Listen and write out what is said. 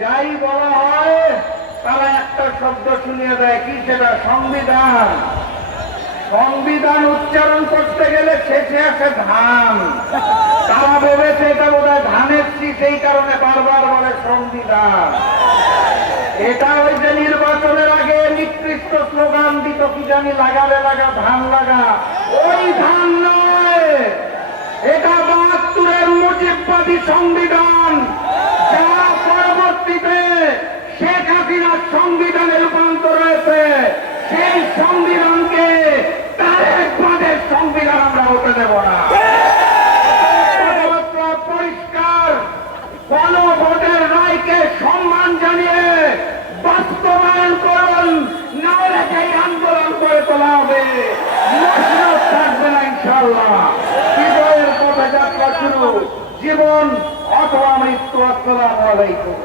যাই বলা হয় তারা একটা শব্দ শুনিয়ে দেয়, কি সেটা? সংবিধান। সংবিধান উচ্চারণ করতে গেলে শেষে আসে ধান। তারা ভেবেছে এটা বোধহয় ধানের শীষ, এই কারণে বারবার বলে সংবিধান। এটা ওই যে নির্বাচনের আগে নিকৃষ্ট স্লোগান দিত, কি জানি, লাগালে লাগা ধান লাগা, ওই ধান নয়, এটা ৭২-এর মুজিববাদী সংবিধান, যা পরবর্তীতে শেখ হাসিনার সংবিধানে রূপান্তর হয়েছে। সেই সংবিধানকে তারেকবাদের সংবিধান আমরা হতে দেব না। পরিষ্কার, গণভোটের রায়কে সম্মান জানিয়ে বাস্তবায়ন করুন, না হলে এই আন্দোলন করে তোলা হবে, মসনদ থাকবে না ইনশাআল্লাহ। বিজয়ের পথে যাত্রা শুরু, জীবন অথবা মৃত্যু। আসসালামু আলাইকুম।